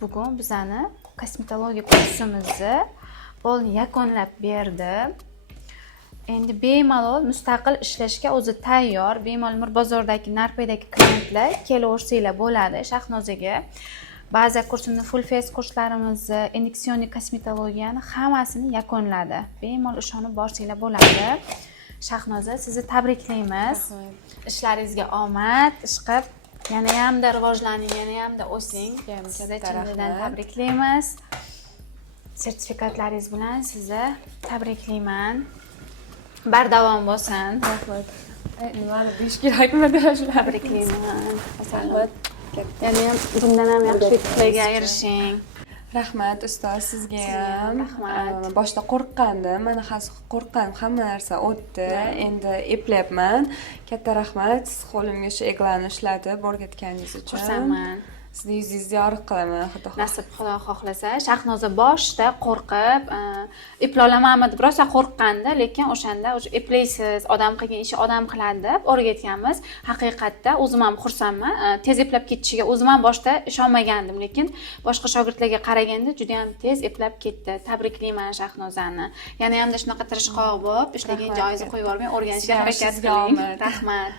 Bugun bizani kosmetologiya kursimizni yakunlab berdi. Endi bemalol mustaqil ishlashga o'zi tayyor. Bemalol Mirbozordagi Narpedagi klientlar kelaversanglar bo'ladi Shahnozaga. Baza kursini, full face kurslarimizni, inyeksioniy kosmetologiyani hammasini yakunladi. Bemalol ishonib borsanglar bo'ladi. Shahnoza, sizni tabriklaymiz. Ishlaringizga omad, ishqib yana-hamda rivojlaning, yana-hamda o'sing. Sizni chindan tabriklaymiz. Sertifikatlaringiz bilan sizni tabriklayman. Bardavom bo'lsin. Rahmat. Nimani deyish kerakmi deishlar. Tabriklayman. Rahmat. Yana ham bundan ham yaxshi yutuqlarga erishing. Rahmat ustoz, sizga ham. Rahmat. Boshda qo'rqqandim, mana hozir qo'rqqanim hamma narsa o'tdi. Endi eplayapman. Katta rahmat, siz qo'limga shu eglani ishlatib o'rgatganingiz uchun. Xursandman. Sizni yuzingizni yorug' qilaman, xudo xohlasa. Nasib Xudo xohlasa. Shahnoza boshida qo'rqib, eplolamanmi deb rosa qo'rqqanda, lekin o'shanda eplaysiz, odam qilgan ishi odam qiladi deb o'rgatganmiz. Haqiqatda o'zim ham xursandman. Tez eplab ketishiga o'zim ham boshda ishonmagandim, lekin boshqa shogirdlarga qaraganda juda ham tez eplab ketdi. Tabriklayman Shahnozani. Yana hamda shunaqa tirishqoq bo'lib, ishlagan joyingizni qo'yib yubormay o'rganishga harakat qiling. Rahmat.